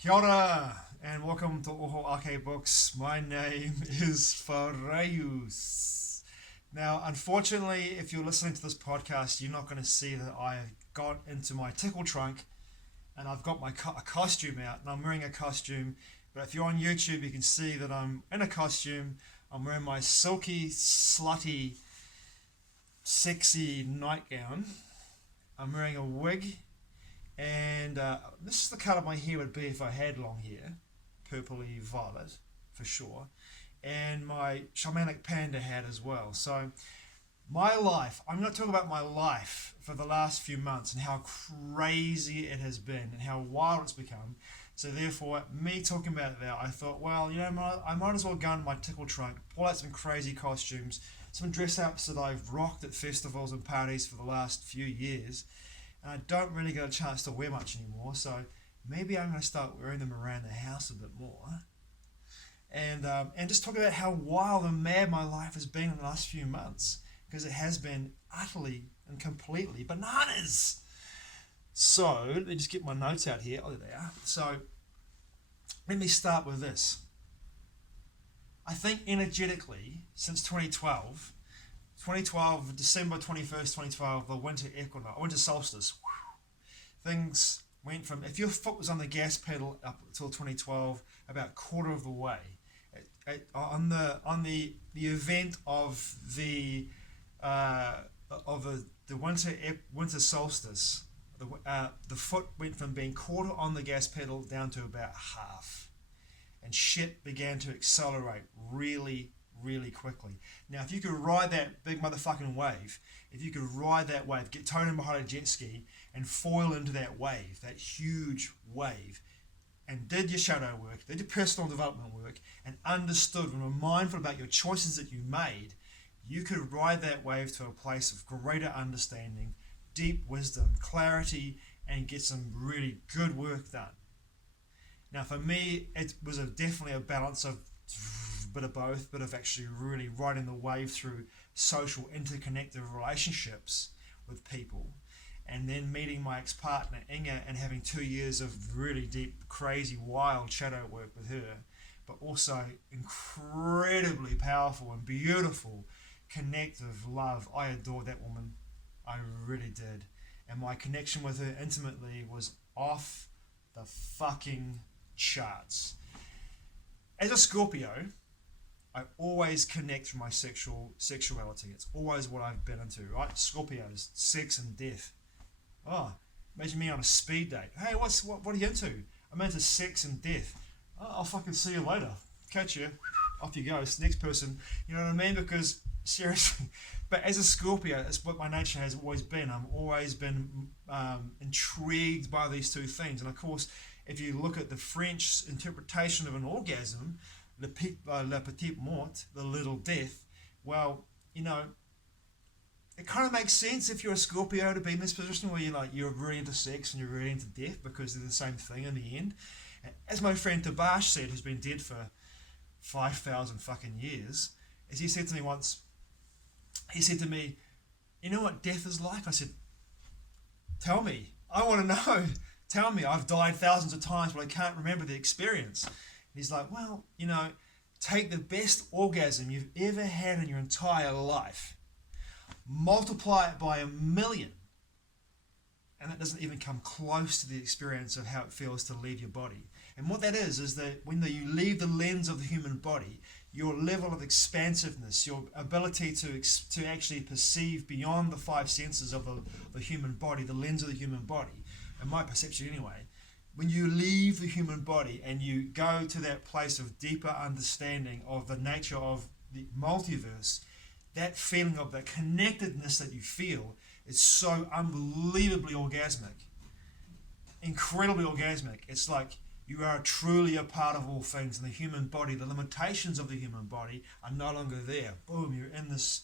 Kia ora, and welcome to Oho Ake Books. My name is Farayus. Now, unfortunately, if you're listening to this podcast, you're not going to see that I got into my tickle trunk and I've got a costume out, and I'm wearing a costume. But if you're on YouTube, you can see that I'm in a costume. I'm wearing my silky, slutty, sexy nightgown. I'm wearing a wig. And this is the colour my hair would be if I had long hair, purpley violet for sure, and my shamanic panda hat as well. So my life, I'm going to talk about my life for the last few months and how crazy it has been and how wild it's become. So therefore, me talking about that, I thought, well, I might as well go into my tickle trunk, pull out some crazy costumes, some dress-ups that I've rocked at festivals and parties for the last few years, and I don't really get a chance to wear much anymore, so maybe I'm going to start wearing them around the house a bit more. And just talk about how wild and mad my life has been in the last few months, because it has been utterly and completely bananas. So, let me just get my notes out here. Oh, there they are. So, let me start with this. I think energetically, since 2012, December 21st, 2012, the winter equinox, winter solstice, things went from, if your foot was on the gas pedal up until 2012, about a quarter of the way. On the event of the winter solstice, the foot went from being quarter on the gas pedal down to about half, and shit began to accelerate really, really quickly. Now, if you could ride that big motherfucking wave, if you could ride that wave, get towed in behind a jet ski and foil into that wave, that huge wave, and did your shadow work, did your personal development work, and understood and were mindful about your choices that you made, you could ride that wave to a place of greater understanding, deep wisdom, clarity, and get some really good work done. Now, for me, it was definitely a balance of bit of both, bit of actually really riding the wave through social interconnected relationships with people, and then meeting my ex-partner Inga and having 2 years of really deep, crazy, wild shadow work with her, but also incredibly powerful and beautiful connective love. I adored that woman. I really did. And my connection with her intimately was off the fucking charts. As a Scorpio, I always connect through my sexuality. It's always what I've been into, right? Scorpios, sex and death. Oh, imagine me on a speed date. Hey, what are you into? I'm into sex and death. Oh, I'll fucking see you later. Catch you. Off you go. It's the next person. You know what I mean? Because seriously, but as a Scorpio, it's what my nature has always been. I've always been intrigued by these two things. And of course, if you look at the French interpretation of an orgasm, la petite mort, the little death, well, it kind of makes sense if you're a Scorpio to be in this position where you're really into sex and you're really into death, because they're the same thing in the end. As my friend Tabash said, who's been dead for 5,000 fucking years, as he said to me once, he said to me, you know what death is like? I said, tell me. I want to know. Tell me. I've died thousands of times, but I can't remember the experience. And he's like, well, take the best orgasm you've ever had in your entire life, multiply it by 1,000,000, and that doesn't even come close to the experience of how it feels to leave your body. And what that is that when you leave the lens of the human body, your level of expansiveness, your ability to actually perceive beyond the five senses of the human body, the lens of the human body, in my perception anyway, when you leave the human body and you go to that place of deeper understanding of the nature of the multiverse, that feeling of the connectedness that you feel is so unbelievably orgasmic, incredibly orgasmic. It's like you are truly a part of all things, and the human body, the limitations of the human body are no longer there. Boom, you're in this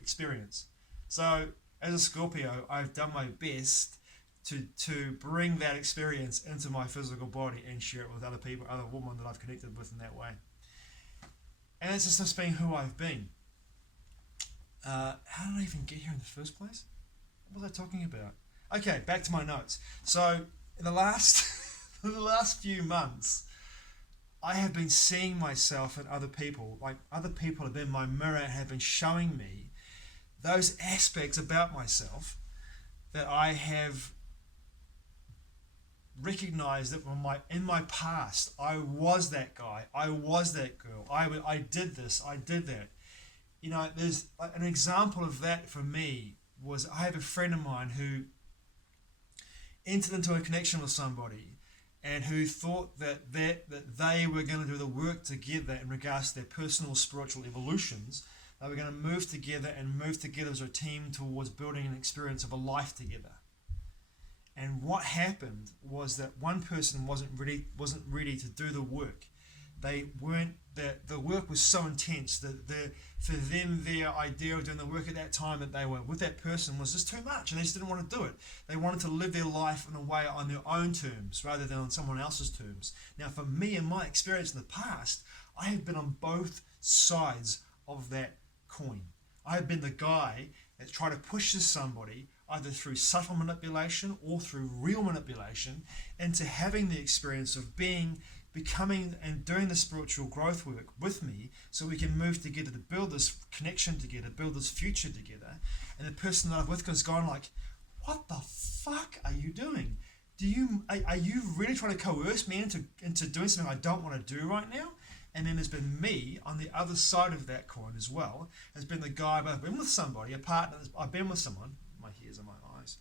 experience. So, as a Scorpio, I've done my best to bring that experience into my physical body and share it with other people, other women that I've connected with in that way. And it's just being who I've been. How did I even get here in the first place? What was I talking about? Okay, back to my notes. So, in the last the last few months, I have been seeing myself and other people. Like other people have been my mirror and have been showing me those aspects about myself that I have recognized that in my past I was that guy, I was that girl, I did this, I did that. You know, there's an example of that for me was I have a friend of mine who entered into a connection with somebody and who thought that they were going to do the work together in regards to their personal spiritual evolutions. They were going to move together as a team towards building an experience of a life together. And what happened was that one person wasn't ready to do the work. They weren't the work was so intense that for them their idea of doing the work at that time that they were with that person was just too much, and they just didn't want to do it. They wanted to live their life in a way on their own terms rather than on someone else's terms. Now, for me, in my experience in the past, I have been on both sides of that coin. I have been the guy that tried to push somebody either through subtle manipulation or through real manipulation into having the experience of becoming and doing the spiritual growth work with me so we can move together to build this connection together, build this future together. And the person that I'm with has gone like, what the fuck are you doing? Are you really trying to coerce me into doing something I don't want to do right now? And then there's been me on the other side of that coin as well, has been the guy, I've been with somebody, a partner, I've been with someone, my ears and my eyes,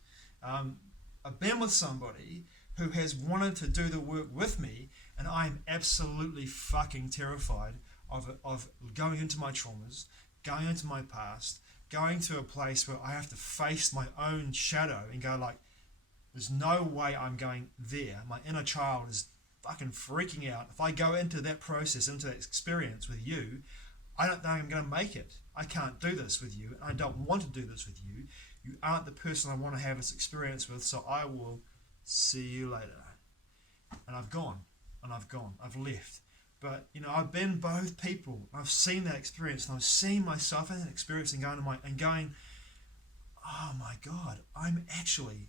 I've been with somebody who has wanted to do the work with me, and I'm absolutely fucking terrified of going into my traumas, going into my past, going to a place where I have to face my own shadow and go like, there's no way I'm going there. My inner child is fucking freaking out. If I go into that process, into that experience with you, I don't know I'm going to make it. I can't do this with you. I don't want to do this with you. You aren't the person I want to have this experience with, so I will see you later. And I've gone. I've left. But, you know, I've been both people. I've seen that experience, and I've seen myself in that experience and going, oh my God, I'm actually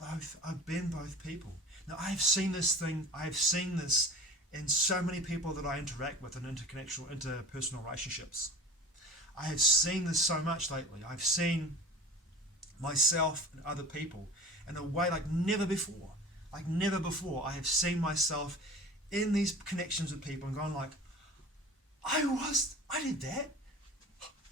both. I've been both people. Now, I've seen this in so many people that I interact with in interpersonal relationships. I have seen this so much lately. I've seen myself and other people in a way like never before. Like never before. I have seen myself in these connections with people and gone like, I did that.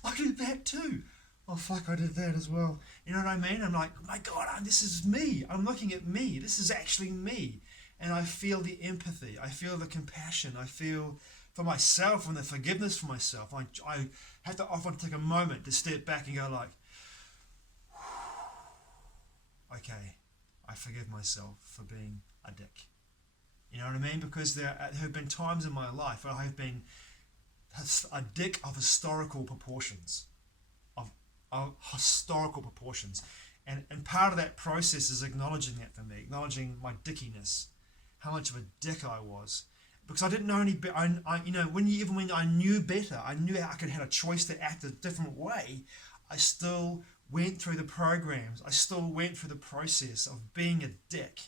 I did that too. Oh fuck, I did that as well. You know what I mean? I'm like, oh my God, this is me. I'm looking at me. This is actually me. And I feel the empathy. I feel the compassion. I feel for myself and the forgiveness for myself. I have to often take a moment to step back and go like, okay, I forgive myself for being a dick. You know what I mean? Because there have been times in my life where I have been a dick of historical proportions. Of historical proportions. And part of that process is acknowledging that for me, acknowledging my dickiness, how much of a dick I was. Because I didn't know any better. Even when I knew better, I knew I had a choice to act a different way, I still went through the programs. I still went through the process of being a dick.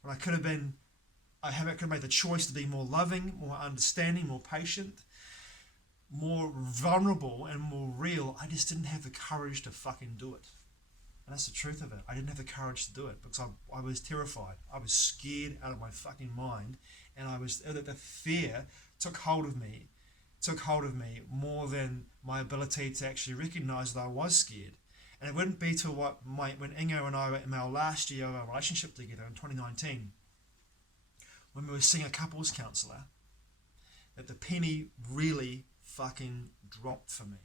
When I could have made the choice to be more loving, more understanding, more patient, more vulnerable and more real. I just didn't have the courage to fucking do it. And that's the truth of it. I didn't have the courage to do it because I was terrified. I was scared out of my fucking mind, and the fear took hold of me more than my ability to actually recognize that I was scared. And it wouldn't be till when Ingo and I were in our last year of our relationship together in 2019, when we were seeing a couples counsellor, that the penny really fucking dropped for me.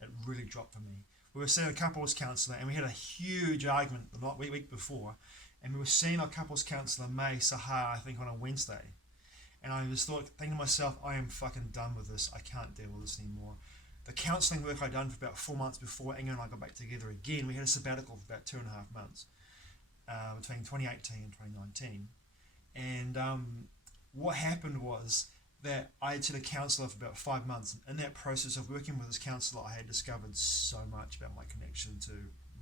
It really dropped for me. We were seeing a couples counsellor, and we had a huge argument the week before, and we were seeing our couples counsellor, May Sahar, I think on a Wednesday. And I was thinking to myself, I am fucking done with this. I can't deal with this anymore. The counselling work I'd done for about 4 months before Ingo and I got back together again, we had a sabbatical for about 2.5 months between 2018 and 2019. And what happened was that I had seen a counsellor for about 5 months. In that process of working with this counsellor, I had discovered so much about my connection to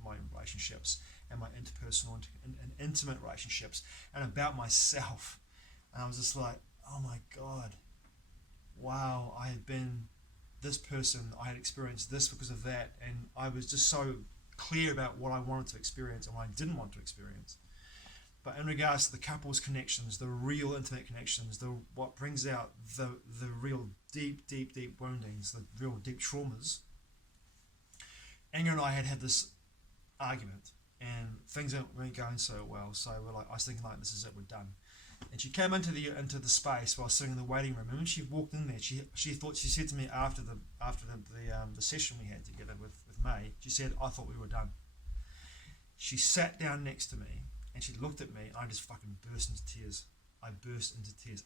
my relationships and my interpersonal and intimate relationships and about myself. And I was just like, oh my God, wow, I had been this person, I had experienced this because of that, and I was just so clear about what I wanted to experience and what I didn't want to experience. But in regards to the couple's connections, the real intimate connections, what brings out the real deep woundings, the real deep traumas, Anger and I had this argument, and things weren't going so well. So I was thinking like, this is it, we're done. And she came into the space while I was sitting in the waiting room. And when she walked in there, she said to me after the session we had together with May, she said, I thought we were done. She sat down next to me and she looked at me, and I just fucking burst into tears. I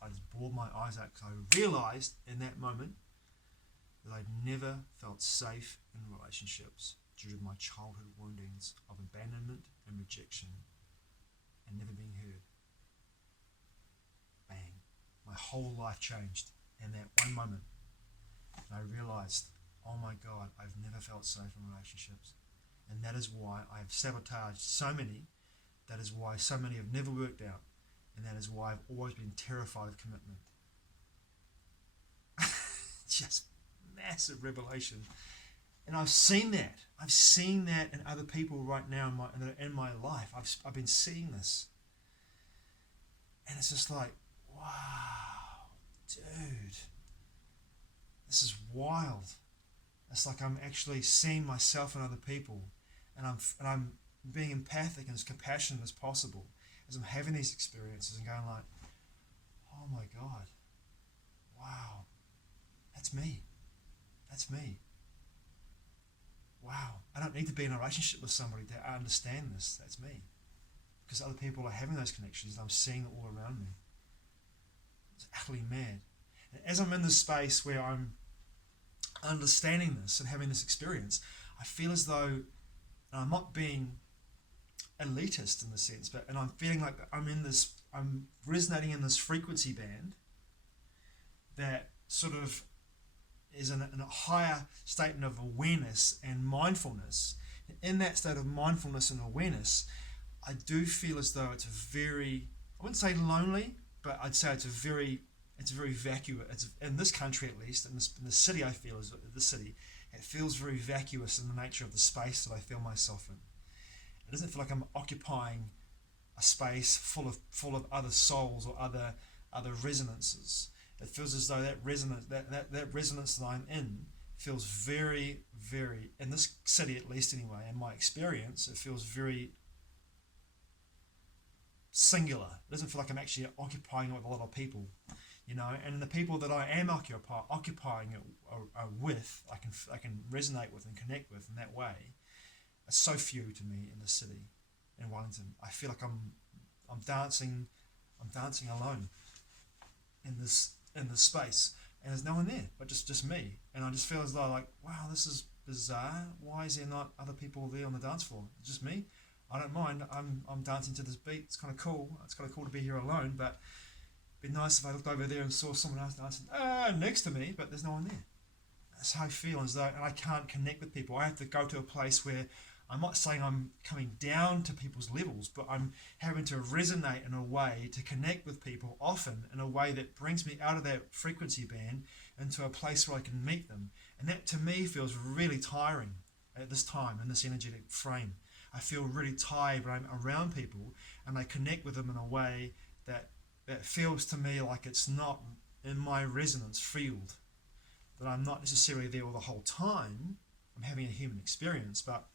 just bawled my eyes out because I realised in that moment that I'd never felt safe in relationships due to my childhood woundings of abandonment and rejection and never being heard. Bang. My whole life changed in that one moment. And I realised, oh my God, I've never felt safe in relationships. And that is why I have sabotaged so many. That is why so many have never worked out. And that is why I've always been terrified of commitment. Just massive revelation. And I've seen that. I've seen that in other people right now in my life. I've been seeing this. And it's just like, wow, dude. This is wild. It's like I'm actually seeing myself in other people. And I'm being empathic and as compassionate as possible as I'm having these experiences and going like, oh my God, wow, that's me. That's me. Wow, I don't need to be in a relationship with somebody to understand this. That's me. Because other people are having those connections and I'm seeing it all around me. It's utterly mad. And as I'm in this space where I'm understanding this and having this experience, I feel as though, and I'm not being elitist in the sense, and I'm feeling like I'm resonating in this frequency band that sort of is in a higher state of awareness and mindfulness. In that state of mindfulness and awareness, I do feel as though it's very, I wouldn't say lonely, but I'd say it's very vacuous. It's in this country, at least, in the city, I feel is the city. It feels very vacuous in the nature of the space that I feel myself in. It doesn't feel like I'm occupying a space full of other souls or other resonances. It feels as though that resonance that I'm in feels very, very, in this city at least anyway, in my experience, it feels very singular. It doesn't feel like I'm actually occupying it with a lot of people, and the people that I am occupying it with, I can resonate with and connect with in that way, are so few to me in the city, in Wellington. I feel like I'm dancing alone in this space, and there's no one there but just me, and I just feel as though like, wow, this is bizarre. Why is there not other people there on the dance floor? It's just me. I don't mind. I'm dancing to this beat. It's kind of cool. It's kind of cool to be here alone, but it'd be nice if I looked over there and saw someone else dancing next to me, but there's no one there. That's how I feel as though, and I can't connect with people. I have to go to a place where I'm not saying I'm coming down to people's levels, but I'm having to resonate in a way to connect with people, often in a way that brings me out of that frequency band into a place where I can meet them. And that to me feels really tiring at this time, in this energetic frame. I feel really tired when I'm around people and I connect with them in a way that feels to me like it's not in my resonance field, that I'm not necessarily there all the whole time. I'm having a human experience, but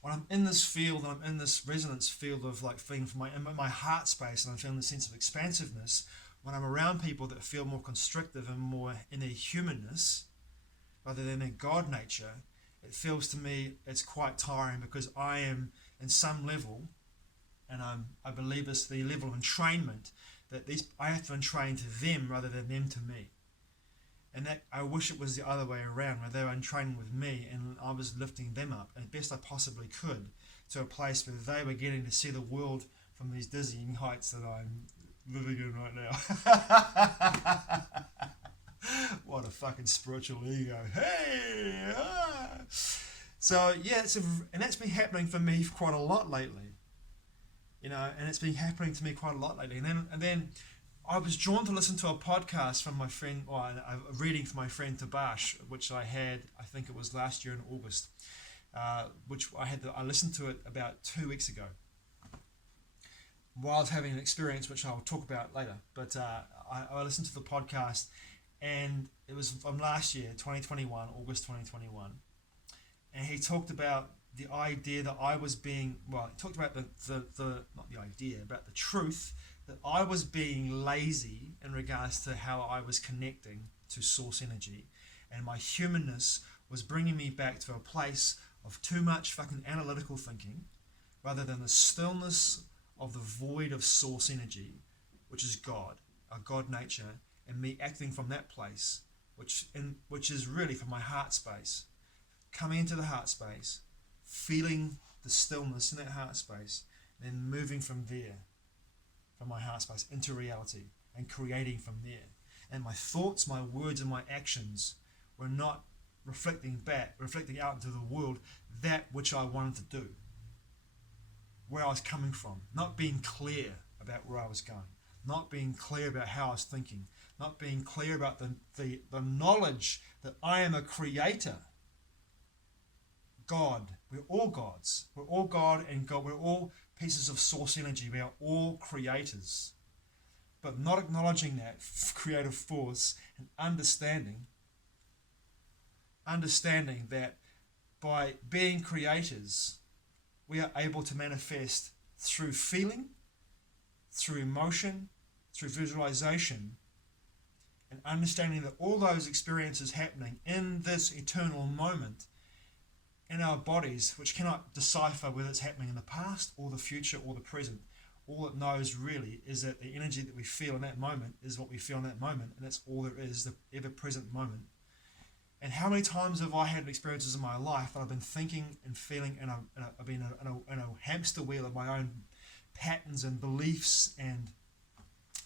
when I'm in this field, I'm in this resonance field of like feeling from my heart space, and I'm feeling the sense of expansiveness. When I'm around people that feel more constrictive and more in their humanness rather than their God nature, it feels to me it's quite tiring, because I am in some level, and I believe it's the level of entrainment, that I have to entrain to them rather than them to me. And that I wish it was the other way around, where they were entraining with me and I was lifting them up as best I possibly could to a place where they were getting to see the world from these dizzying heights that I'm living in right now. What a fucking spiritual ego. Hey! So yeah, and that's been happening for me quite a lot lately, and it's been happening to me quite a lot lately. And then I was drawn to listen to a podcast from my friend, or a reading from my friend Tabash, which I had, I think it was last year in August, which I listened to it about 2 weeks ago, while I was having an experience, which I'll talk about later. But I listened to the podcast, and it was from last year, 2021, August 2021, and he talked about the idea that I was being, well, he talked about the not the idea, but the truth that I was being lazy in regards to how I was connecting to source energy, and my humanness was bringing me back to a place of too much fucking analytical thinking rather than the stillness of the void of source energy, which is God, our God nature, and me acting from that place, which is really from my heart space, coming into the heart space, feeling the stillness in that heart space, then moving from there, from my heart space into reality, and creating from there. And my thoughts, my words, and my actions were not reflecting out into the world that which I wanted to do, where I was coming from, not being clear about where I was going, not being clear about how I was thinking, not being clear about the knowledge that I am a creator. God, we're all gods. We're all God and God. We're all pieces of source energy. We are all creators. But not acknowledging that creative force and understanding that by being creators, we are able to manifest through feeling, through emotion, through visualization, and understanding that all those experiences happening in this eternal moment in our bodies, which cannot decipher whether it's happening in the past or the future or the present. All it knows really is that the energy that we feel in that moment is what we feel in that moment, and that's all there is, the ever-present moment. And how many times have I had experiences in my life that I've been thinking and feeling, and I've been in a hamster wheel of my own patterns and beliefs and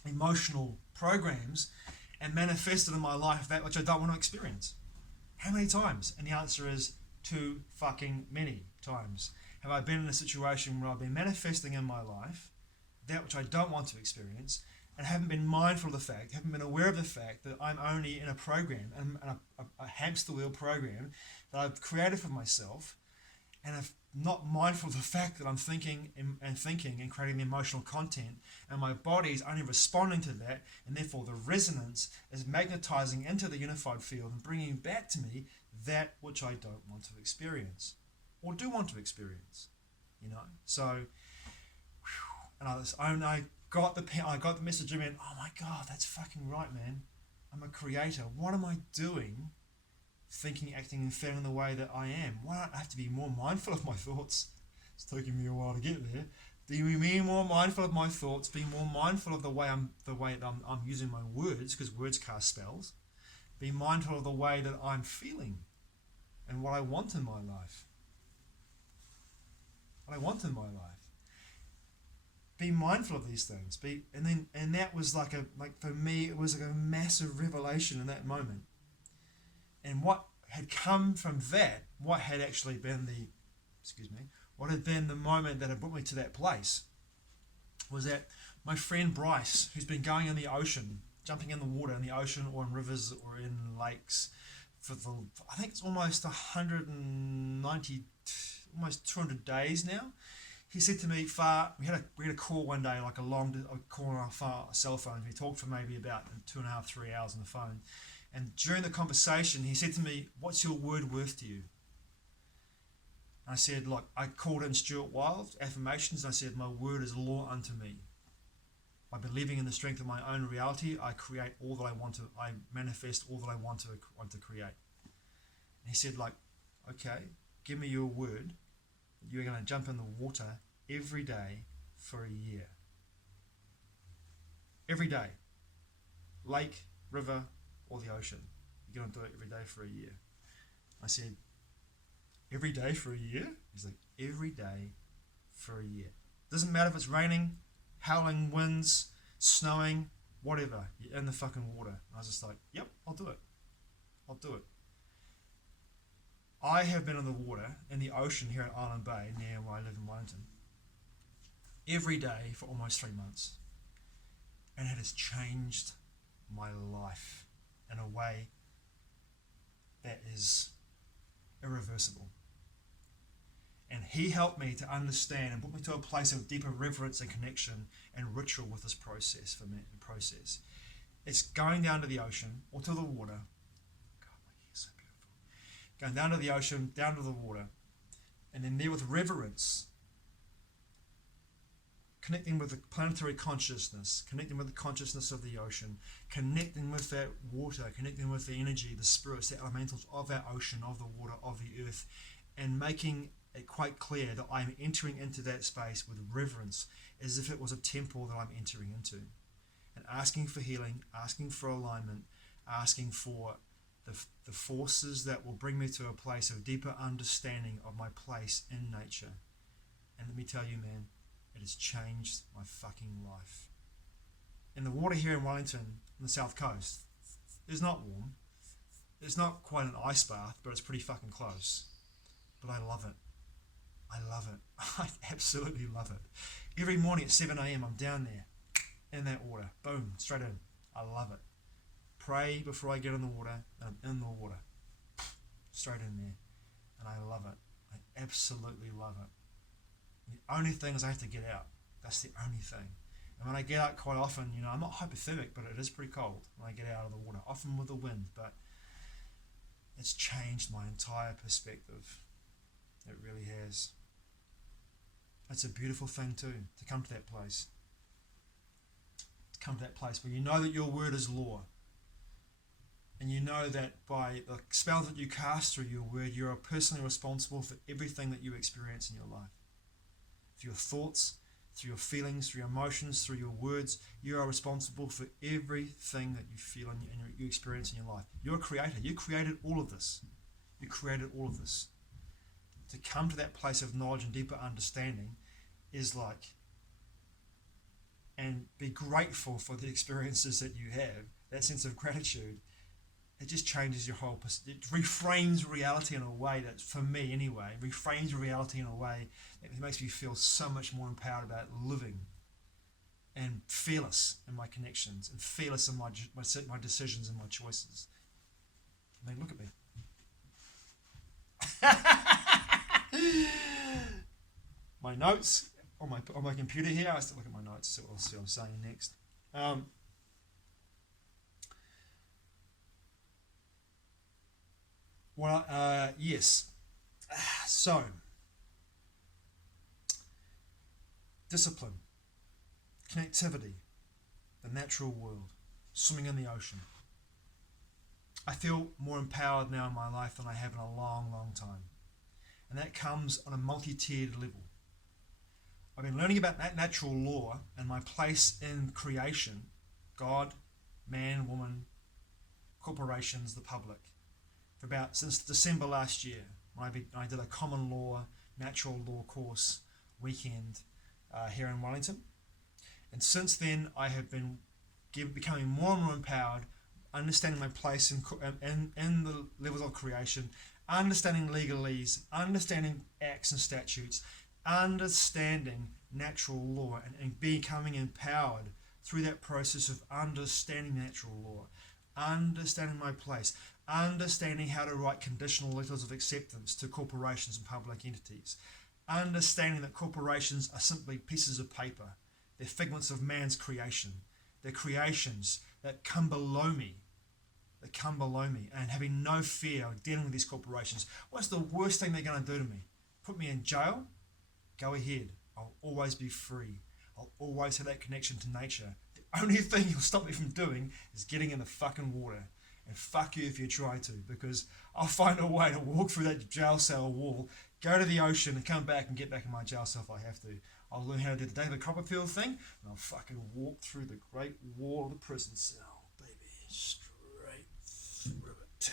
emotional programs, and manifested in my life that which I don't want to experience? How many times? And the answer is too fucking many times. Have I been in a situation where I've been manifesting in my life that which I don't want to experience, and haven't been mindful of the fact, haven't been aware of the fact that I'm only in a program, a hamster wheel program that I've created for myself, and I'm not mindful of the fact that I'm thinking and creating the emotional content, and my body is only responding to that, and therefore the resonance is magnetizing into the unified field and bringing back to me that which I don't want to experience, or do want to experience, So, and I got the message of it. Oh my God, that's fucking right, man. I'm a creator. What am I doing? Thinking, acting, and feeling the way that I am. Why don't I have to be more mindful of my thoughts? It's taking me a while to get there. Being more mindful of my thoughts, being more mindful of the way I'm using my words, because words cast spells. Be mindful of the way that I'm feeling and what I want in my life. Be mindful of these things. And that was for me, it was like a massive revelation in that moment. And what had come from that, what had been the moment that had brought me to that place, was that my friend Bryce, who's been going in the ocean, jumping in the water in the ocean or in rivers or in lakes I think it's almost 190, almost 200 days now. He said to me, we had a call one day, like a call on our cell phone. We talked for maybe about 2.5, 3 hours on the phone. And during the conversation, he said to me, "What's your word worth to you?" And I said, I called in Stuart Wilde, affirmations, and I said, "My word is law unto me. By believing in the strength of my own reality, I create all that I want to, I manifest all that I want to create." And he said, "Okay, give me your word that you're going to jump in the water every day for a year. Every day. Lake, river, or the ocean. You're going to do it every day for a year." I said, "Every day for a year?" He's like, "Every day for a year. Doesn't matter if it's raining, howling winds, snowing, whatever. You're in the fucking water." And I was just like, "Yep, I'll do it. I'll do it." I have been in the water, in the ocean here at Island Bay, near where I live in Wellington, every day for almost 3 months. And it has changed my life in a way that is irreversible. And he helped me to understand and put me to a place of deeper reverence and connection and ritual with this process for me. It's going down to the ocean or to the water. God, my hair's so beautiful. Going down to the ocean, down to the water, and then there with reverence, connecting with the planetary consciousness, connecting with the consciousness of the ocean, connecting with that water, connecting with the energy, the spirits, the elementals of that ocean, of the water, of the earth, and making it quite clear that I'm entering into that space with reverence, as if it was a temple that I'm entering into, and asking for healing, asking for alignment, asking for the forces that will bring me to a place of deeper understanding of my place in nature. And let me tell you, man, it has changed my fucking life. In the water here in Wellington, on the south coast, it's not warm. It's not quite an ice bath, but it's pretty fucking close. But I love it. I love it. I absolutely love it. Every morning at 7 a.m. I'm down there in that water. Boom, straight in. I love it. Pray before I get in the water, and I'm in the water. Straight in there. And I love it. I absolutely love it. The only thing is I have to get out. That's the only thing. And when I get out quite often, I'm not hypothermic, but it is pretty cold when I get out of the water, often with the wind, but it's changed my entire perspective. It really has. It's a beautiful thing too, to come to that place. To come to that place where you know that your word is law. And you know that by the spell that you cast through your word, you are personally responsible for everything that you experience in your life. Through your thoughts, through your feelings, through your emotions, through your words, you are responsible for everything that you feel and you experience in your life. You're a creator. You created all of this. You created all of this. To come to that place of knowledge and deeper understanding is like, and be grateful for the experiences that you have, that sense of gratitude, it just changes your whole, it reframes reality in a way that, for me anyway, reframes reality in a way that makes me feel so much more empowered about living and fearless in my connections and fearless in my decisions and my choices. I mean, look at me. My notes on my computer here. I still look at my notes, see what I'm saying next. Yes. So, discipline, connectivity, the natural world, swimming in the ocean. I feel more empowered now in my life than I have in a long, long time. And that comes on a multi-tiered level. I've been learning about that natural law and my place in creation, God, man, woman, corporations, the public, for about since December last year, when I did a common law, natural law course weekend here in Wellington. And since then, I have been becoming more and more empowered, understanding my place in the levels of creation, understanding legalese, understanding acts and statutes, understanding natural law, and becoming empowered through that process of understanding natural law, understanding my place, understanding how to write conditional letters of acceptance to corporations and public entities, understanding that corporations are simply pieces of paper. They're figments of man's creation. They're creations that come below me, and having no fear of dealing with these corporations. What's the worst thing they're going to do to me? Put me in jail? Go ahead. I'll always be free. I'll always have that connection to nature. The only thing you'll stop me from doing is getting in the fucking water. And fuck you if you try to, because I'll find a way to walk through that jail cell wall, go to the ocean and come back and get back in my jail cell if I have to. I'll learn how to do the David Copperfield thing, and I'll fucking walk through the great wall of the prison cell, baby. Straight through it.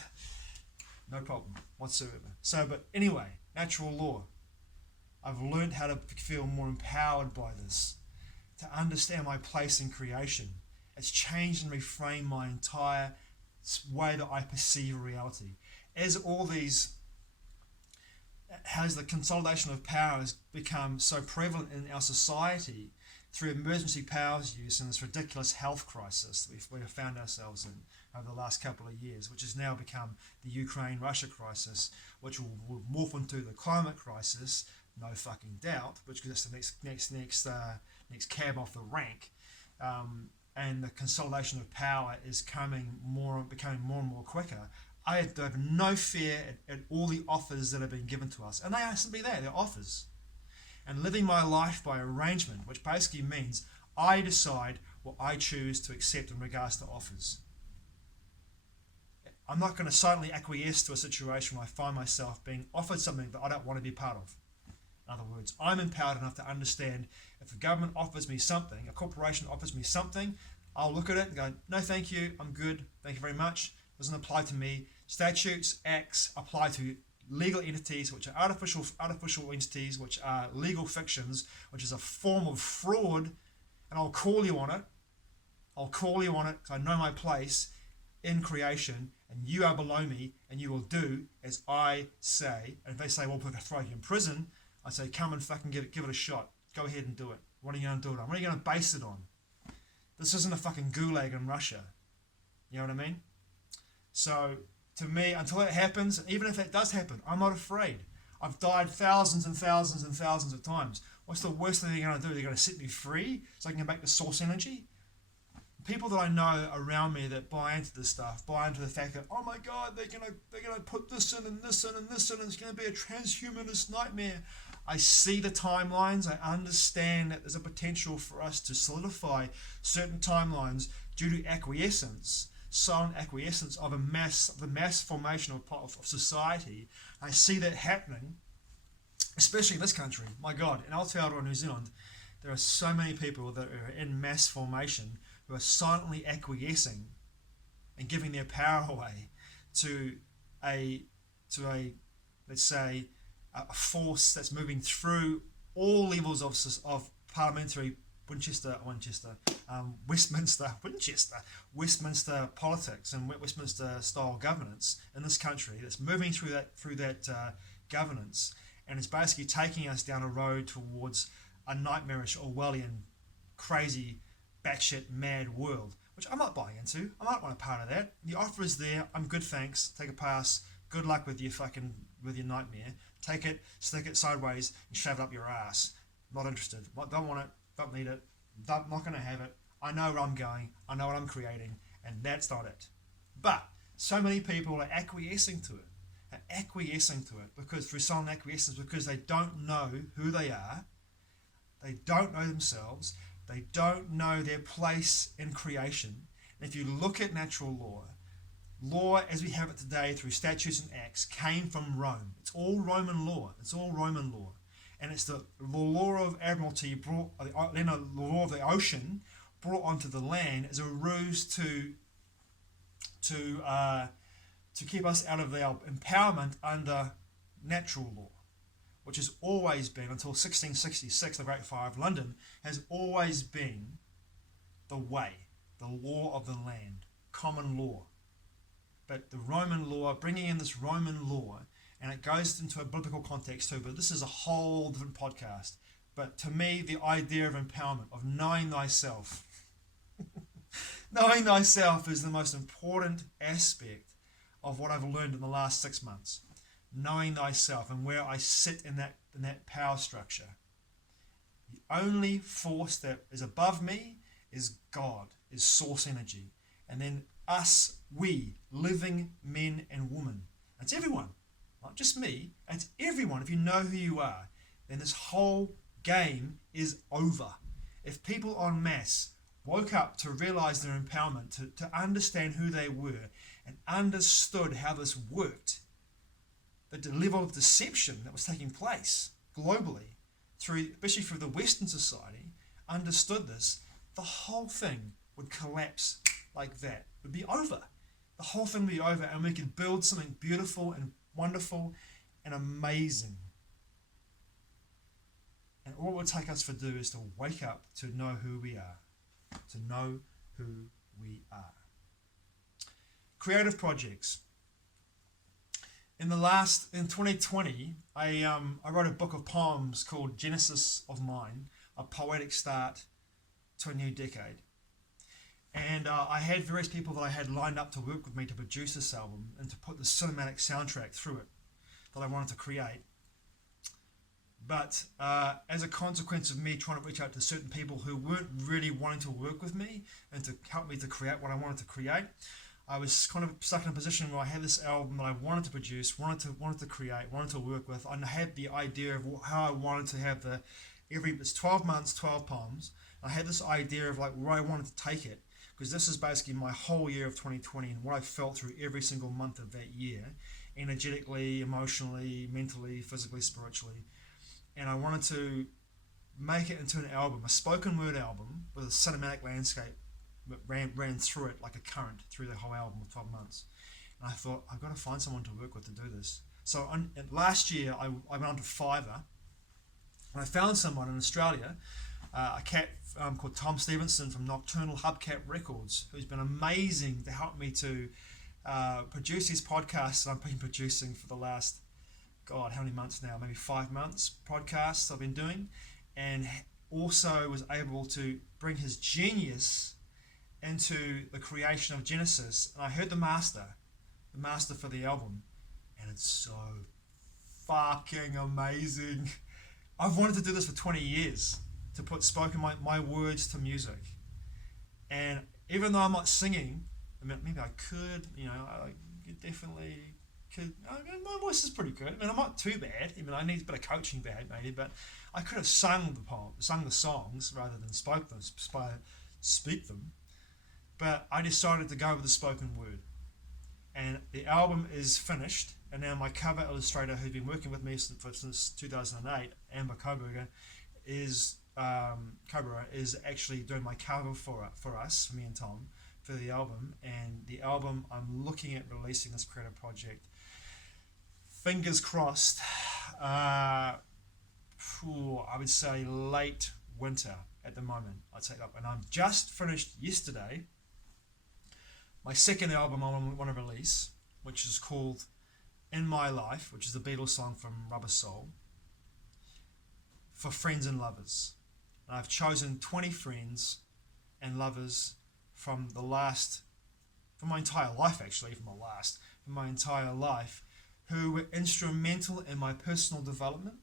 No problem whatsoever. So, but anyway, natural law. I've learned how to feel more empowered by this, to understand my place in creation. It's changed and reframed my entire way that I perceive reality. As all these has the consolidation of power has become so prevalent in our society through emergency powers use and this ridiculous health crisis that we have found ourselves in over the last couple of years, which has now become the Ukraine-Russia crisis, which will morph into the climate crisis, no fucking doubt, which is the next cab off the rank. And the consolidation of power is becoming more and more quicker. I have no fear at all the offers that have been given to us, and they are simply there, they're offers. And living my life by arrangement, which basically means I decide what I choose to accept in regards to offers. I'm not going to silently acquiesce to a situation where I find myself being offered something that I don't want to be part of. In other words, I'm empowered enough to understand if the government offers me something, a corporation offers me something, I'll look at it and go, no thank you, I'm good, thank you very much, doesn't apply to me. Statutes, acts apply to legal entities, which are artificial entities, which are legal fictions, which is a form of fraud, and I'll call you on it. I'll call you on it because I know my place in creation, and you are below me, and you will do as I say. And if they say, well, we'll throw you in prison, I say, come and fucking give it a shot. Go ahead and do it. What are you going to do it on? What are you going to base it on? This isn't a fucking gulag in Russia. You know what I mean? So, to me, until it happens, and even if it does happen, I'm not afraid. I've died thousands and thousands and thousands of times. What's the worst thing they're going to do? They're going to set me free so I can get back to source energy? People that I know around me that buy into this stuff, buy into the fact that, oh my God, they're gonna put this in and this in and this in, and it's gonna be a transhumanist nightmare. I see the timelines. I understand that there's a potential for us to solidify certain timelines due to acquiescence, silent acquiescence of the mass formation of society. I see that happening, especially in this country. My God, in Aotearoa, New Zealand, there are so many people that are in mass formation who are silently acquiescing and giving their power away to a let's say a force that's moving through all levels of parliamentary Westminster politics and Westminster style governance in this country, that's moving through that governance, and it's basically taking us down a road towards a nightmarish Orwellian crazy batshit mad world, which I'm not buying into. I might want a part of that. The offer is there. I'm good, thanks. Take a pass. Good luck with your nightmare. Take it, stick it sideways, and shove it up your ass. Not interested. Don't want it. Don't need it. Not going to have it. I know where I'm going. I know what I'm creating, and that's not it. But so many people are acquiescing to it. Because through silent acquiescence, because they don't know who they are. They don't know themselves. They don't know their place in creation. And if you look at natural law as we have it today through statutes and acts came from Rome. It's all Roman law. And it's the law of admiralty the law of the ocean brought onto the land as a ruse to keep us out of our empowerment under natural law, which has always been, until 1666, the Great Fire of London, has always been the way, the law of the land, common law. But the Roman law, bringing in this Roman law, and it goes into a biblical context too, but this is a whole different podcast. But to me, the idea of empowerment, of knowing thyself, knowing thyself is the most important aspect of what I've learned in the last 6 months. Knowing thyself and where I sit in that power structure. The only force that is above me is God, is source energy. And then us, we, living men and women. It's everyone, not just me. It's everyone. If you know who you are, then this whole game is over. If people en masse woke up to realize their empowerment, to understand who they were, and understood how this worked, the level of deception that was taking place globally, especially through the Western society, understood this, the whole thing would collapse like that. It would be over. The whole thing would be over, and we could build something beautiful and wonderful and amazing. And all it would take us to do is to wake up to know who we are. To know who we are. Creative projects. in 2020, I wrote a book of poems called Genesis of Mine, a poetic start to a new decade. And I had various people that I had lined up to work with me to produce this album and to put the cinematic soundtrack through it that I wanted to create. But as a consequence of me trying to reach out to certain people who weren't really wanting to work with me and to help me to create what I wanted to create, I was kind of stuck in a position where I had this album that I wanted to produce, wanted to create, wanted to work with. I had the idea of how I wanted to have it's 12 months, 12 poems. I had this idea of like where I wanted to take it, because this is basically my whole year of 2020 and what I felt through every single month of that year, energetically, emotionally, mentally, physically, spiritually. And I wanted to make it into an album, a spoken word album with a cinematic landscape that ran through it like a current through the whole album of 12 months. And I thought, I've got to find someone to work with to do this. So last year, I went on to Fiverr, and I found someone in Australia, a cat called Tom Stevenson from Nocturnal Hubcap Records, who's been amazing to help me to produce these podcasts that I've been producing for the last, God, how many months now? Maybe 5 months podcasts I've been doing, and also was able to bring his genius into the creation of Genesis. And I heard the master for the album, and it's so fucking amazing. I've wanted to do this for 20 years, to put my words to music. And even though I'm not singing, I mean, maybe I could, I definitely could. My voice is pretty good. I mean, I'm not too bad. I mean, I need a bit of coaching maybe, but I could have sung the songs rather than speak them. But I decided to go with the spoken word. And the album is finished, and now my cover illustrator, who's been working with me since 2008, Amber Coburger, is actually doing my cover for us, for me and Tom, for the album. And the album, I'm looking at releasing this creative project. Fingers crossed. I would say late winter at the moment. I'd say that. And I've just finished yesterday my second album I want to release, which is called In My Life, which is the Beatles song from Rubber Soul, for friends and lovers. And I've chosen 20 friends and lovers from my entire life, who were instrumental in my personal development,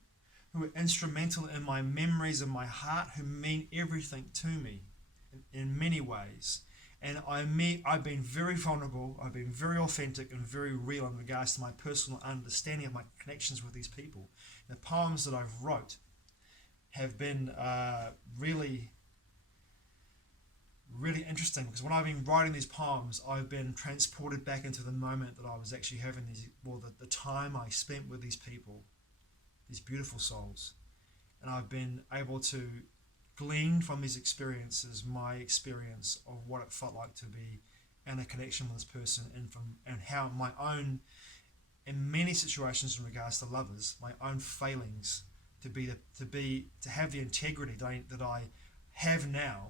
who were instrumental in my memories of my heart, who mean everything to me in many ways. And I've been very vulnerable, I've been very authentic and very real in regards to my personal understanding of my connections with these people. The poems that I've wrote have been really, really interesting, because when I've been writing these poems, I've been transported back into the moment that I was actually having the time I spent with these people, these beautiful souls. And I've been able to glean from these experiences my experience of what it felt like to be in a connection with this person, and how my own, in many situations in regards to lovers, my own failings to have the integrity that I have now,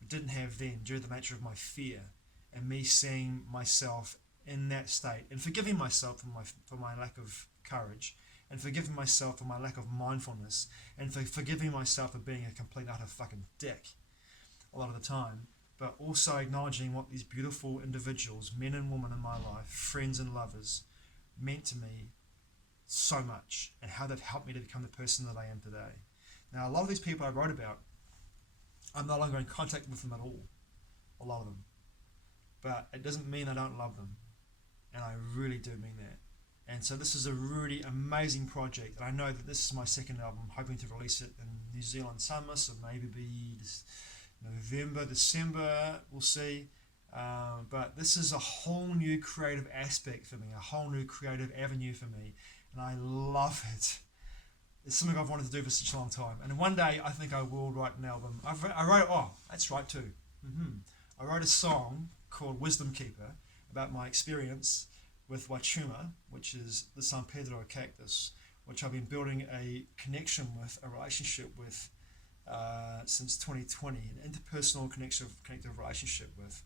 but didn't have then, due to the nature of my fear and me seeing myself in that state, and forgiving myself for my lack of courage, and forgiving myself for my lack of mindfulness, and for forgiving myself for being a complete utter fucking dick a lot of the time, but also acknowledging what these beautiful individuals, men and women in my life, friends and lovers, meant to me so much, and how they've helped me to become the person that I am today. Now, a lot of these people I wrote about, I'm no longer in contact with them at all, a lot of them. But it doesn't mean I don't love them, and I really do mean that. And so this is a really amazing project, and I know that this is my second album. I'm hoping to release it in New Zealand summer, so maybe November, December, we'll see. But this is a whole new creative aspect for me, a whole new creative avenue for me, and I love it. It's something I've wanted to do for such a long time, and one day I think I will write an album. That's right too. I wrote a song called Wisdom Keeper about my experience with Wachuma, which is the San Pedro cactus, which I've been building a connection with, a relationship with, since 2020, an interpersonal connective relationship with.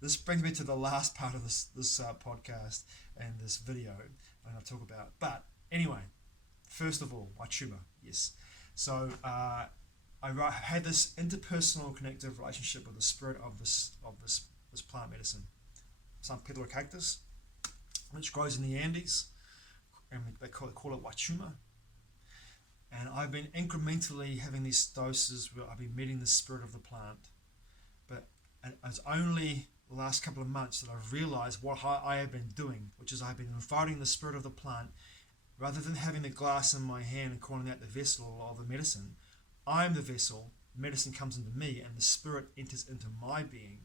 This brings me to the last part of this podcast and this video I'm going to talk about. But anyway, first of all, Wachuma, yes. So I had this interpersonal connective relationship with the spirit of this plant medicine. Some petal cactus, which grows in the Andes, and they call it Wachuma. And I've been incrementally having these doses where I've been meeting the spirit of the plant. But it's only the last couple of months that I've realized what I have been doing, which is I've been inviting the spirit of the plant. Rather than having the glass in my hand and calling out the vessel of the medicine, I'm the vessel, medicine comes into me, and the spirit enters into my being.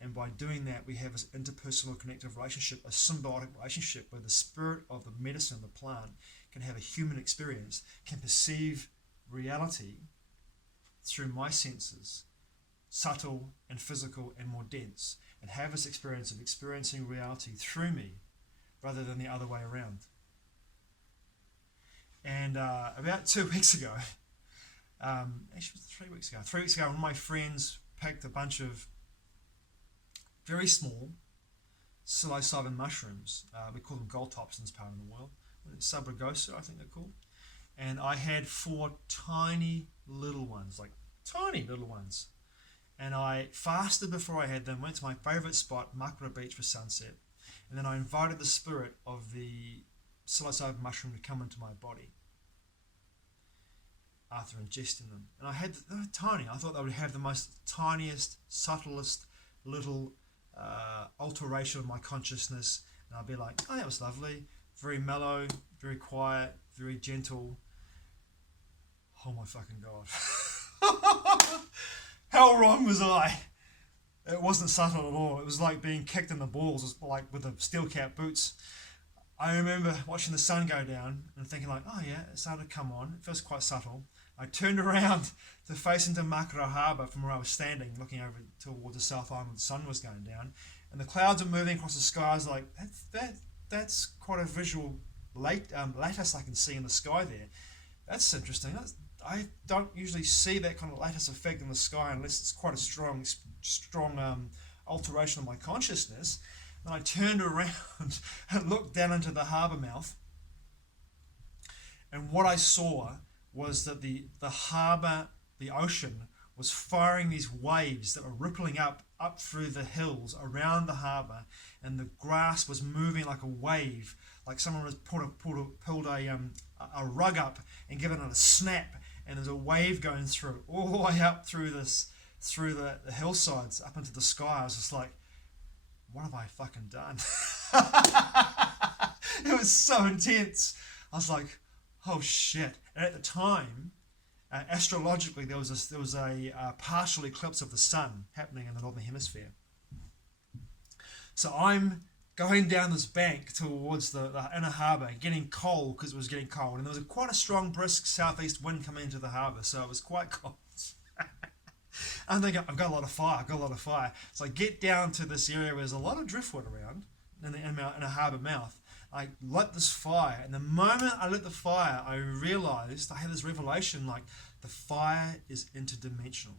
And by doing that, we have this interpersonal connective relationship, a symbiotic relationship where the spirit of the medicine, the plant, can have a human experience, can perceive reality through my senses, subtle and physical and more dense, and have this experience of experiencing reality through me rather than the other way around. And about 2 weeks ago, actually it was 3 weeks ago, one of my friends packed a bunch of very small psilocybin mushrooms. We call them gold tops in this part of the world. Subragosa, I think they're called. And I had 4 tiny little ones, And I fasted before I had them, went to my favourite spot, Makara Beach, for sunset. And then I invited the spirit of the psilocybin mushroom to come into my body after ingesting them. And they were tiny. I thought they would have the most tiniest, subtlest little alteration of my consciousness. And I'd be like, oh, that was lovely. Very mellow, very quiet, very gentle. Oh my fucking God. How wrong was I? It wasn't subtle at all. It was like being kicked in the balls, it was like with the steel cap boots. I remember watching the sun go down and thinking like, oh yeah, it started to come on. It feels quite subtle. I turned around to face into Makara Harbour from where I was standing, looking over towards the South Island where the sun was going down. And the clouds are moving across the sky. I was like, that's quite a visual lattice I can see in the sky there. That's interesting. I don't usually see that kind of lattice effect in the sky unless it's quite a strong alteration of my consciousness. And I turned around and looked down into the harbour mouth, and what I saw was that the harbour, the ocean, was firing these waves that were rippling up through the hills around the harbour, and the grass was moving like a wave, like someone was pulled a rug up and given it a snap, and there's a wave going through all the way up through the hillsides up into the sky. I was just like, what have I fucking done? It was so intense. I was like, oh shit. And at the time, astrologically, there was a partial eclipse of the sun happening in the northern hemisphere. So I'm going down this bank towards the inner harbour, getting cold because it was getting cold, and there was quite a strong, brisk southeast wind coming into the harbour, so it was quite cold. I'm thinking, I've got a lot of fire. So I get down to this area where there's a lot of driftwood around in a harbour mouth. I lit this fire, and the moment I lit the fire, I realised, I had this revelation, like, the fire is interdimensional.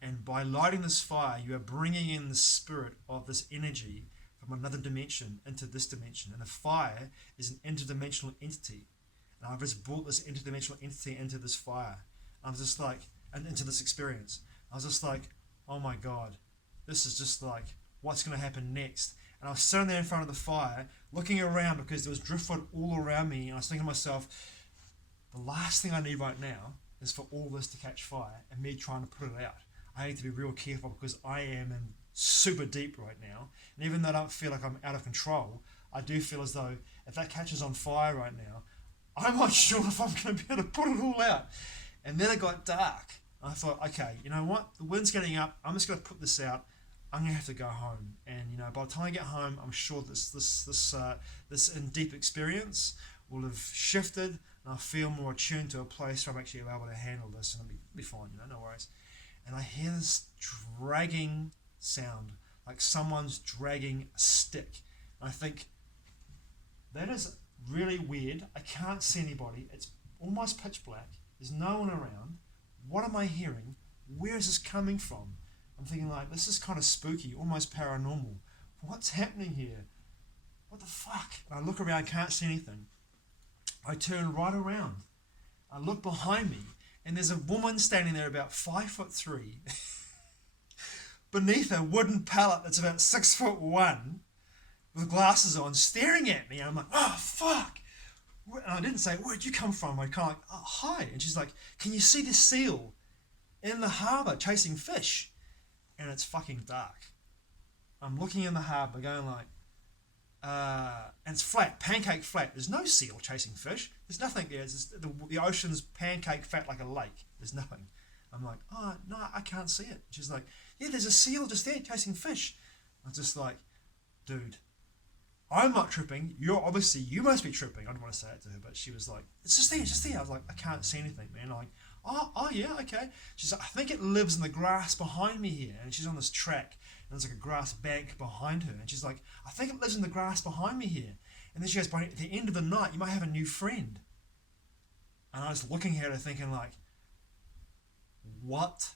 And by lighting this fire, you are bringing in the spirit of this energy from another dimension into this dimension. And the fire is an interdimensional entity. And I've just brought this interdimensional entity into this fire. I was just like, and into this experience. I was just like, oh my God, this is just like, what's going to happen next? And I was sitting there in front of the fire, looking around because there was driftwood all around me. And I was thinking to myself, the last thing I need right now is for all this to catch fire and me trying to put it out. I need to be real careful because I am in super deep right now. And even though I don't feel like I'm out of control, I do feel as though if that catches on fire right now, I'm not sure if I'm going to be able to put it all out. And then it got dark. I thought, okay, you know what? The wind's getting up. I'm just going to put this out. I'm going to have to go home. And, you know, by the time I get home, I'm sure this in deep experience will have shifted, and I'll feel more attuned to a place where I'm actually able to handle this, and it'll be fine, you know, no worries. And I hear this dragging sound, like someone's dragging a stick. And I think, that is really weird. I can't see anybody. It's almost pitch black. There's no one around. What am I hearing? Where is this coming from? I'm thinking like, this is kind of spooky, almost paranormal. What's happening here? What the fuck? And I look around, can't see anything. I turn right around. I look behind me, and there's a woman standing there about 5'3", beneath a wooden pallet that's about 6'1", with glasses on, staring at me. And I'm like, oh fuck! And I didn't say, where'd you come from? I kind of like, oh hi. And she's like, can you see the seal in the harbour chasing fish? And it's fucking dark. I'm looking in the harbour, going like, and it's flat, pancake flat. There's no seal chasing fish. There's nothing there. It's just, the ocean's pancake flat like a lake. There's nothing. I'm like, oh no, I can't see it. She's like, yeah, there's a seal just there chasing fish. I was just like, dude, I'm not tripping. You must be tripping. I didn't want to say it to her, but she was like, it's just there, it's just there. I was like, I can't see anything, man. I'm like, oh yeah, okay. She's like, I think it lives in the grass behind me here. And she's on this track, and there's like a grass bank behind her. And she's like, I think it lives in the grass behind me here. And then she goes, at the end of the night, you might have a new friend. And I was looking at her thinking like, what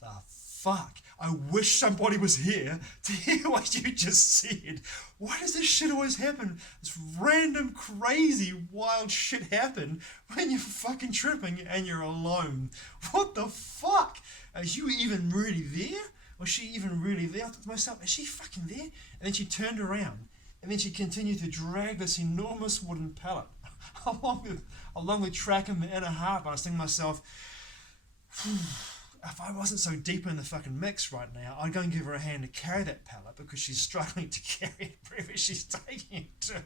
the fuck? I wish somebody was here to hear what you just said. Why does this shit always happen? This random, crazy, wild shit happen when you're fucking tripping and you're alone. What the fuck? Are you even really there? Was she even really there? I thought to myself, is she fucking there? And then she turned around, and then she continued to drag this enormous wooden pallet along the track in the inner harbour. I was thinking to myself, if I wasn't so deep in the fucking mix right now, I'd go and give her a hand to carry that pallet, because she's struggling to carry it wherever she's taking it to.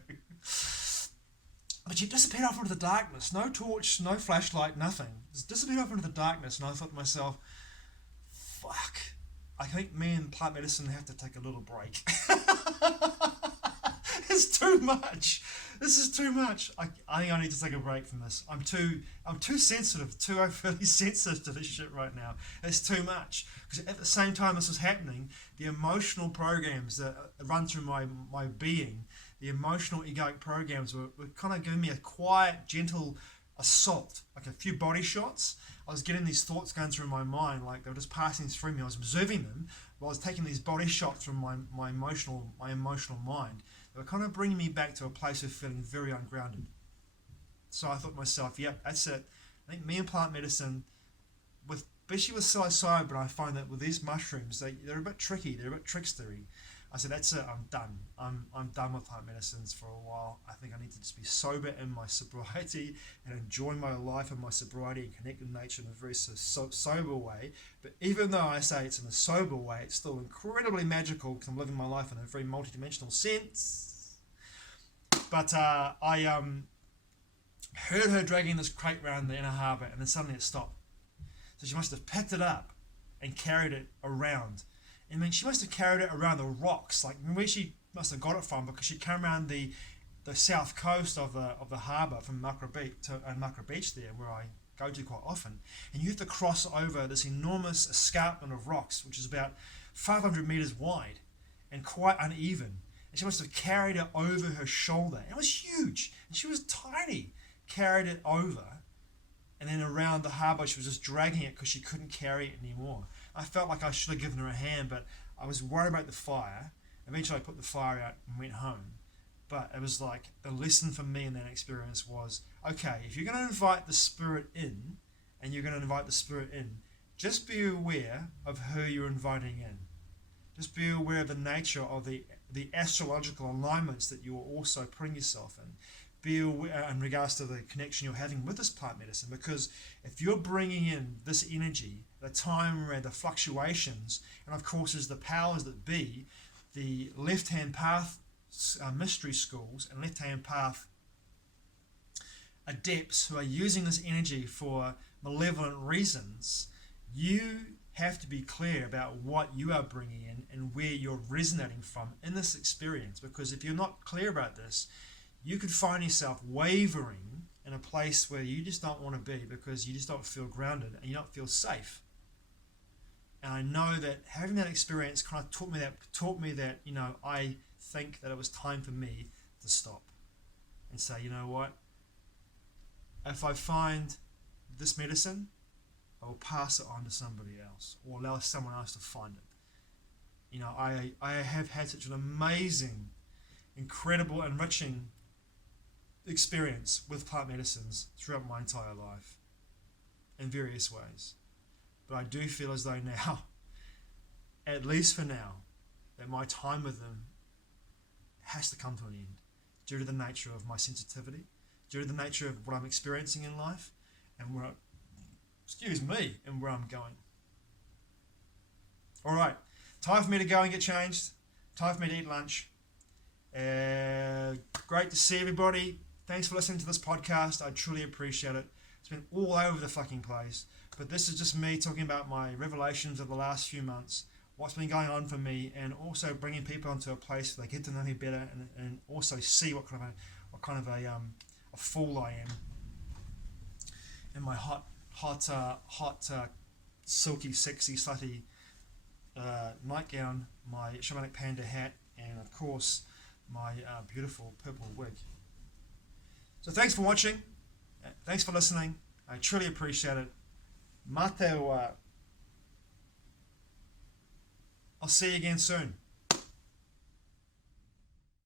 But she disappeared off into the darkness. No torch, no flashlight, nothing. Just disappeared off into the darkness, and I thought to myself, fuck, I think me and plant medicine have to take a little break. It's too much. This is too much. I think I need to take a break from this. I'm too sensitive, too overly sensitive to this shit right now. It's too much. Because at the same time this was happening, the emotional programs that run through my being, the emotional egoic programs were kind of giving me a quiet, gentle assault, like a few body shots. I was getting these thoughts going through my mind, like they were just passing through me. I was observing them, but I was taking these body shots from my emotional mind. They were kind of bringing me back to a place of feeling very ungrounded. So I thought to myself, yep, that's it. I think me and plant medicine, especially with psilocybin, but I find that with these mushrooms, they're a bit tricky, they're a bit trickstery. I said, that's it, I'm done. I'm done with plant medicines for a while. I think I need to just be sober in my sobriety and enjoy my life in my sobriety and connect with nature in a very sober way. But even though I say it's in a sober way, it's still incredibly magical because I'm living my life in a very multidimensional sense. But I heard her dragging this crate around the inner harbour, and then suddenly it stopped. So she must have picked it up and carried it around. I mean, she must have carried it around the rocks, like where she must have got it from, because she'd come around the south coast of the harbour from Muckra Beach there, where I go to quite often. And you have to cross over this enormous escarpment of rocks, which is about 500 metres wide and quite uneven. And she must have carried it over her shoulder. And it was huge. And she was tiny. Carried it over. And then around the harbour, she was just dragging it because she couldn't carry it anymore. I felt like I should have given her a hand, but I was worried about the fire. Eventually I put the fire out and went home. But it was like, the lesson for me in that experience was, okay, if you're going to invite the spirit in, just be aware of who you're inviting in. Just be aware of the nature of the astrological alignments that you're also putting yourself in. Be aware in regards to the connection you're having with this plant medicine, because if you're bringing in this energy at a time where the fluctuations, and of course is the powers that be, the left-hand path mystery schools and left-hand path adepts who are using this energy for malevolent reasons, you have to be clear about what you are bringing in and where you're resonating from in this experience, because if you're not clear about this, you could find yourself wavering in a place where you just don't want to be because you just don't feel grounded and you don't feel safe. And I know that having that experience kind of taught me that, you know, I think that it was time for me to stop and say, you know what, if I find this medicine, I will pass it on to somebody else or allow someone else to find it. You know, I have had such an amazing, incredible, enriching experience with plant medicines throughout my entire life in various ways. But I do feel as though now, at least for now, that my time with them has to come to an end due to the nature of my sensitivity, due to the nature of what I'm experiencing in life, and where and where I'm going. All right, time for me to go and get changed. Time for me to eat lunch. Great to see everybody. Thanks for listening to this podcast. I truly appreciate it. It's been all over the fucking place, but this is just me talking about my revelations of the last few months, what's been going on for me, and also bringing people into a place where they get to know me better and also see what kind of a fool I am in my hot, silky, sexy, slutty nightgown, my shamanic panda hat, and of course my beautiful purple wig. So thanks for watching. Thanks for listening. I truly appreciate it. Mate wa. I'll see you again soon.